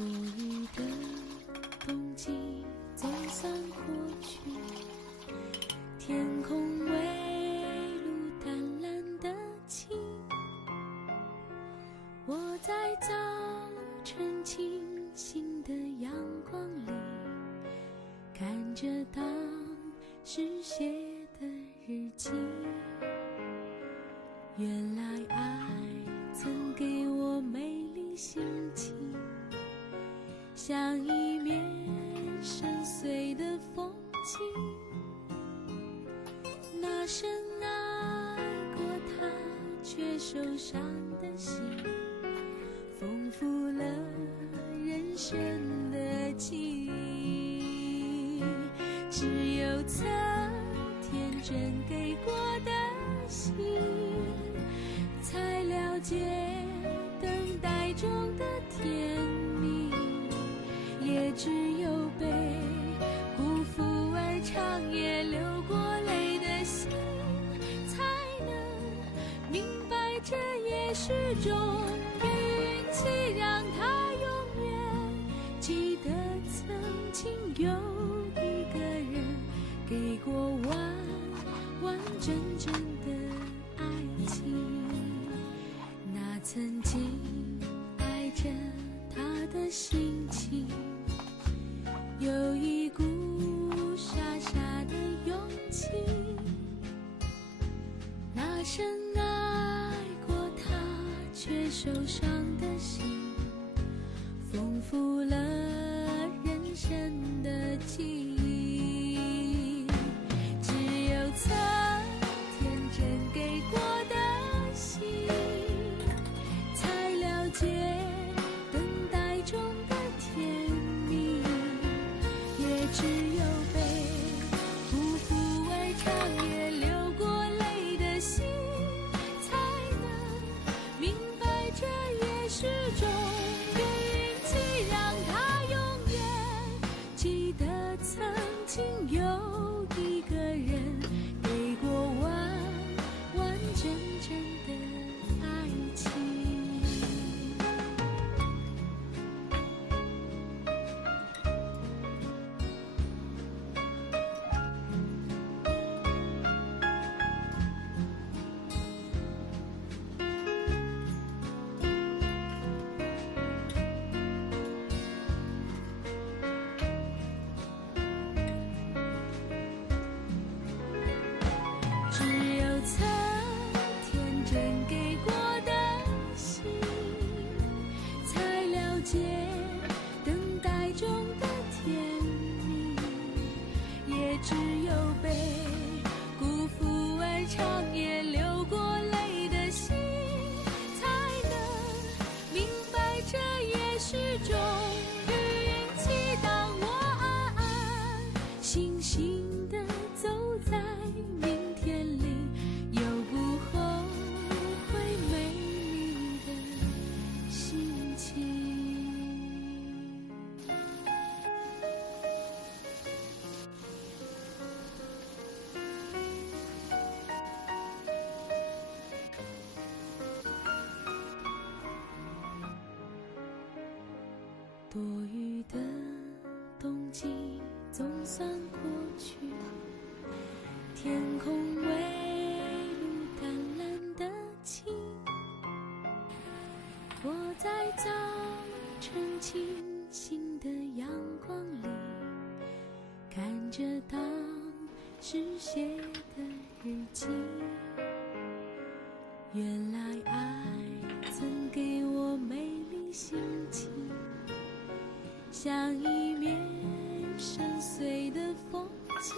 多余的冬季总算过去，天空微露淡蓝的晴，我在早晨清新的阳光里，看着当时写的日记。原来爱曾给我美丽心情，像一面深邃的风景。那深爱过他却受伤的心，丰富了人生的记忆。只有曾天真给过的心，才了解等待中的甜蜜。也只有被辜负而长夜流过泪的心，才能明白这也是种运气，让他永远记得曾经有一个人给过完完整整的爱情。那曾经爱着他的心情，有一股傻傻的勇气。那深爱过他却受伤的心，丰富了人生的记忆。只有曾天真给过的心，才了解等待中的甜蜜。也只有被辜负而长夜流过泪的心，才能明白这也是种运气，让他永远记得曾经有一个人给过完完整整的爱情。只有曾天真给过的心，才了解等待中的甜蜜。也只有被辜负而长夜流过泪的心，才能明白这也是种运气。当我安安心心地走在明天里，有不后悔美丽的心情。多余的冬季总算过去，天空微露淡蓝的晴，我在早晨清新的阳光里，看着当时写的日记。原来爱曾给我美丽心情，像一面深邃的风景。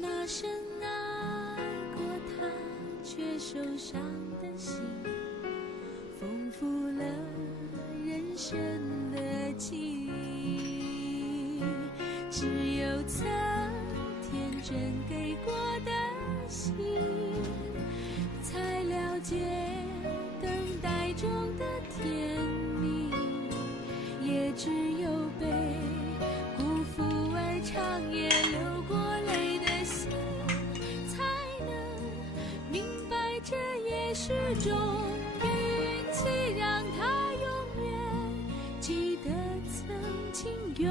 那深爱过他却受伤的心，丰富了人生的记忆。只有曾天真给过的心，才了解等待中的甜蜜。也只有被辜负而长夜流过泪的心，才能明白这也是种运气，让他永远曾经有